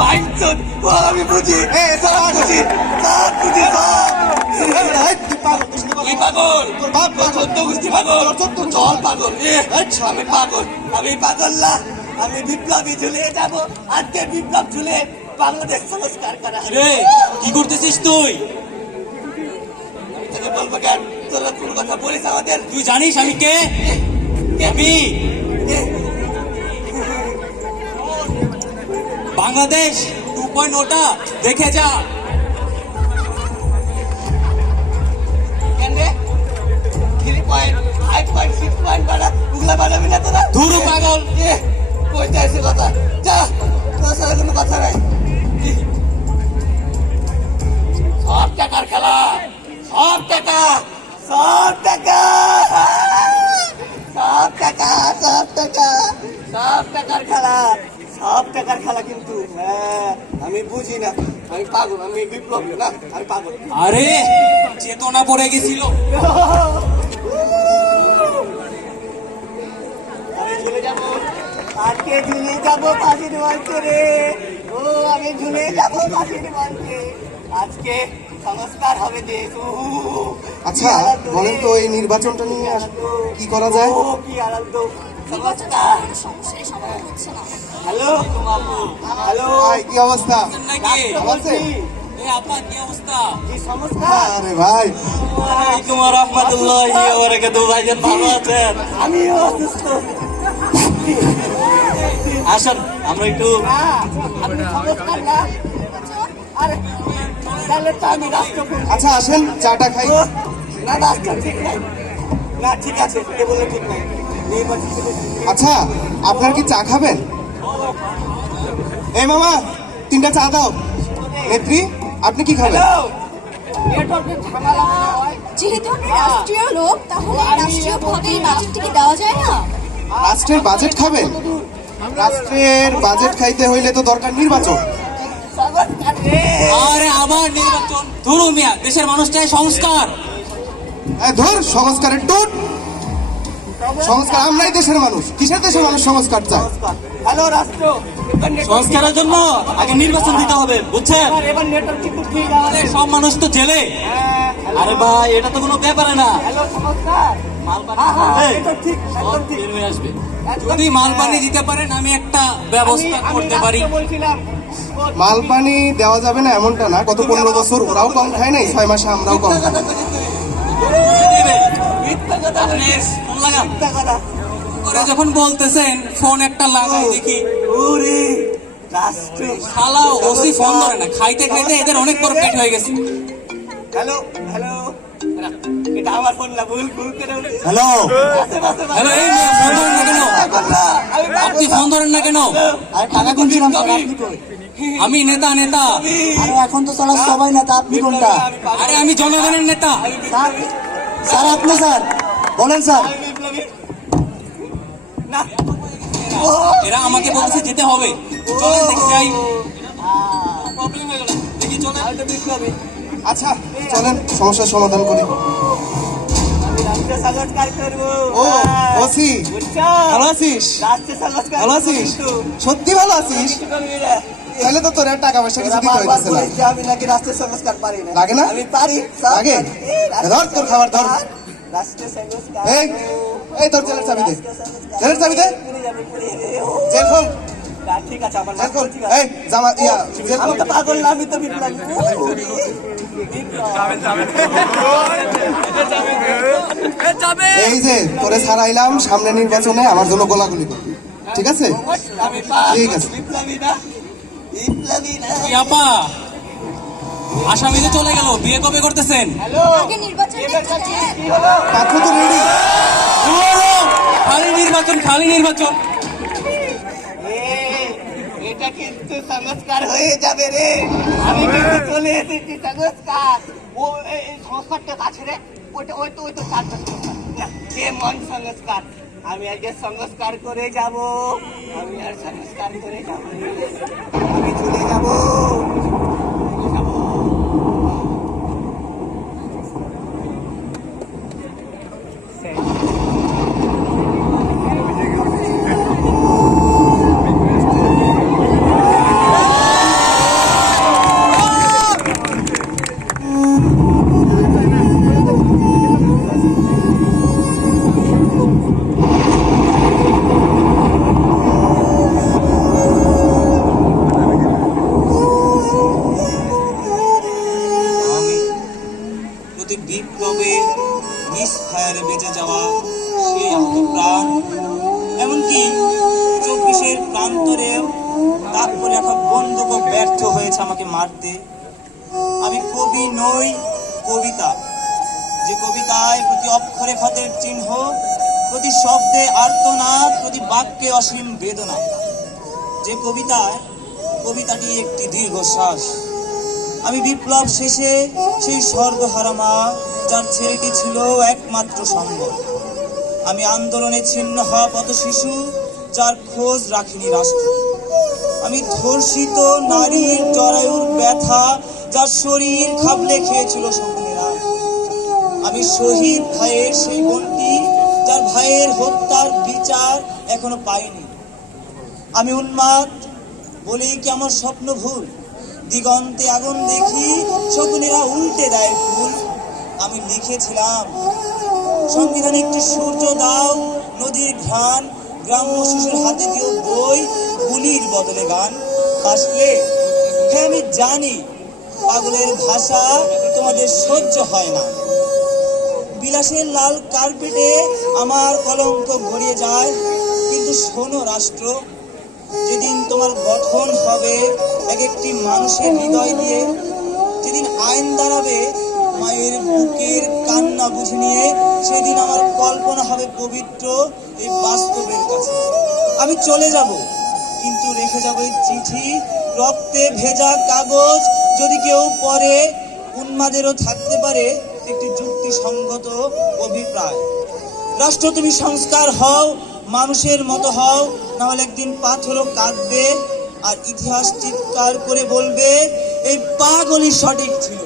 বাইনচোদ ও আমি বুঝি সব বুঝি সব বুঝি তুই পাগল তোর বাপ চোদ্দ গোষ্ঠী পাগল চল পাগল আমি পাগল না আমি বিপ্লবী ঝুলিয়ে যাবো আজকে বিপ্লব ঝুলে বাংলাদেশ সংস্কার করা রে কি করতেছিস তুই? আমি তোকে বলবো কেন তোরা কোন কথা বলিস আমাদের তুই জানিস আমি কে? আমি বাংলাদেশ 2.0টা দেখে যা। কেন রে 3.5.6 বাড়া উগলা বাড়াবি না তোরা ধুরু পাগল কইতে আসে কথা যা তোর সাথে কোনো কথা নাই সব টাকার খেলা সব টাকা সব টাকা সব টাকা সব টাকা সব টাকার খেলা সব টাকার খেলা কিন্তু হ্যাঁ আমি বুঝি না আমি পাগল আমি বিপ্লব না আমি পাগল আরে চেতনা পড়ে গেছিল। আমি ঝুলে যাবো আজকে ঝুলে যাবো ফাঁসির মঞ্চে রে ও আমি ঝুলে যাবো ফাঁসির মঞ্চে আজকে সংস্কার হবে দেশ আচ্ছা বলেন তো এই নির্বাচনটা নিয়ে কি করা যায়? ও কি আনন্দ সংস্কার হ্যালো হ্যালো ভাই কি অবস্থা? নাকি ভালো আছেন? এই আপা কি অবস্থা? কি সংস্কার আরে ভাই ওয়ালাইকুম রাহমাতুল্লাহি ওয়া বারাকাতুহু। ভাইজান ভালো আছেন? আমিও অসুস্থ আসেন আমরা একটু আপনি সংস্কার না আরে তাহলে তো আমি রাষ্ট্র আচ্ছা আসেন চাটা খাই। না রাষ্ট্র ঠিক নাই না ঠিক আছে এ বলে ঠিক নাই নির্বাচন আচ্ছা আপনার কি চা খাবেন? এই মামা 3টা চা দাও। নেত্রী আপনি কি খাবেন? নেটওয়ার্কের ঝামেলা হয় যেহেতু আপনি রাষ্ট্রীয় লোক তাহলে রাষ্ট্রীয়ভাবে এই বাজেটটিকে দেওয়া যায় না? রাষ্ট্রের বাজেট খাবেন? রাষ্ট্রের বাজেট খাইতে হইলে তো দরকার নির্বাচন। সংস্কার রে আরে আবার নির্বাচন? ধুরু মিয়া, দেশের মানুষ চায় সংস্কার। ধর সংস্কারের টুট সংস্কার আমরাই দেশের মানুষ কিসের দেশের মানুষ সংস্কার চায়? হ্যালো রাষ্ট্র সংস্কারের জন্য আগে নির্বাচন দিতে হবে বুঝছেন? এবার নেটওয়ার্ক কিন্তু ঠিক আছে সব মানুষ তো জেলে। আরে ভাই এটা তো কোনো ব্যাপারে না। হ্যালো সংস্কার এই, নেটওয়ার্ক ঠিক একদম ঠিক বের হয়ে আসবে। যদি মাল পানি দিতে পারেন আমি একটা ব্যবস্থা করতে পারি। বলছিলাম মাল পানি দেওয়া যাবে না এমনটা না, গত 15 বছর ওরাও কম খায় নাই, 6 মাসে আমরাও কম খাই। দিবে। মিথ্যা কথা আপনি ফোন লাগান। মিথ্যা কথা করে যখন বলতেছেন ফোন একটা লাগাই দেখি। ওরে রাষ্ট্র শালা ওসি ফোন ধরে না, খাইতে খাইতে এদের অনেক বড় পেট হয়ে গেছে। হ্যালো হ্যালো এটা আমার ফোন না ভুল ভুল করে বলছি। হ্যালো আস্তে আস্তে হ্যালো, এই মেয়ে ফোন ধরেন না কেন? আপনি ফোন ধরেন না কেন? আরে টাকা গুনছিলাম স্যার, আপনি কই? আমি নেতা নেতা। আরে এখন তো স্যার সবাই নেতা, আপনি কোনটা? আরে আমি জনগণের নেতা। স্যার স্যার আপনি স্যার বলেন স্যার। না এরা আমাকে বলছে যেতে হবে, চলেন দেখি যাই। প্রবলেম হয়ে গেল, দেখি চলেন। আচ্ছা চলেন সমস্যার সমাধান করি। আমি রাষ্ট্র সংস্কার করবো ও ওসি বুঝছো ভালো আছিস? রাষ্ট্র সংস্কার ভালো আছিস? কিন্তু সত্যি ভালো আছিস? কিছু করবি না তাহলে তো তোর আর টাকা পয়সা কিছু দিতে বারবার হইতেছে না। বলিস যে আমি নাকি রাষ্ট্র সংস্কার পারি না লাগে না? আমি পারি সব লাগে? পারি। এই রাষ্ট্র ধর তোর খাবার ধর। রাষ্ট্র সংস্কার এই এই তোর জেলের চাবি দে। রাষ্ট্র সংস্কার জেলের চাবি দে। পুড়ে যাবে, পুড়ে যাবে। ও, জেল খোল না, ঠিক আছে আমার জেল নাম খোল। ঠিক আছে এই জামা ইয়া জেল আমি খোল। তো পাগল না আমি তো বিপ্লবী এই যে তোরে ছাড়াইলাম, সামনে নির্বাচনে আমার জন্য গোলাগুলি করবি, ঠিক আছে? আমি পাগল, ঠিক আছে। বিপ্লবী না বিপ্লবী না কি আপা আসামিতে চলে গেল, বিয়ে কবে করতেছেন? হ্যালো আগে নির্বাচন দেখতে দেন। কি হলো পাত্র তো রেডি। খালি নির্বাচন খালি নির্বাচন। এটা কিন্তু সংস্কার হয়ে যাবে রে আমি কিন্তু চলে এসেছি সংস্কার ও এই সংস্কারটা কাছে রে ওইটা ওই তো চারটা সংস্কার না, এ মন সংস্কার আমি আজকে সংস্কার করে যাব আমি আর সংস্কার করে যাব আমি চলে যাব আমাকে মারতে। আমি কবি নই, কবিতা। যে কবিতায় প্রতি অক্ষরে ক্ষতের চিহ্ন, প্রতি শব্দে আর্তনাদ, প্রতি বাক্যে অসীম বেদনা। যে কবিতাটি একটি দীর্ঘশ্বাস। আমি বিপ্লব শেষে সেই স্বর্গহারা মা, যার ছেলেটি ছিল একমাত্র সম্বল। আমি আন্দোলনে ছিন্ন হওয়া পথ শিশু, যার খোঁজ রাখিনি রাষ্ট্র। আমি ধর্ষিত নারীর জরায়ুর ব্যথা, যার শরীর খাবলে খেয়েছিল শকুনেরা। আমি শহীদ ভাইয়ের সেই বোনটি, যার ভাইয়ের হত্যার বিচার এখনো পাইনি। আমি উন্মাদ বলেই কি আমার স্বপ্ন ভুল? দিগন্তে আগুন দেখি, শকুনেরা উল্টে দেয় ফুল। আমি লিখেছিলাম, সংবিধানে একটি সূর্য দাও, নদীর ঘ্রাণ, গ্রাম্য শিশুর হাতে দিও বই, গুলির বদলে গান। আসলে হ্যাঁ, আমি জানি পাগলের ভাষা তোমাদের সহ্য হয় না। বিলাসের লাল কার্পেটে আমার কলঙ্ক গড়িয়ে যায়, কিন্তু শোনো রাষ্ট্র, যেদিন তোমার গঠন হবে এক একটি মানুষের হৃদয় দিয়ে, যেদিন আইন দাঁড়াবে মায়ের বুকের কান্না বুঝে নিয়ে, সেদিন আমার কল্পনা হবে পবিত্র এই বাস্তবের কাছে। আমি চলে যাব, কিন্তু রেখে যাব এই চিঠি, রক্তে ভেজা কাগজ। যদি কেউ পড়ে, উন্মাদেরও থাকতে পারে একটি যুক্তিসঙ্গত অভিপ্রায়। রাষ্ট্র, তুমি সংস্কার হও, মানুষের মতো হও, না হলে একদিন পাথরও কাঁদবে আর ইতিহাস চিৎকার করে বলবে এই পাগলই সঠিক ছিল।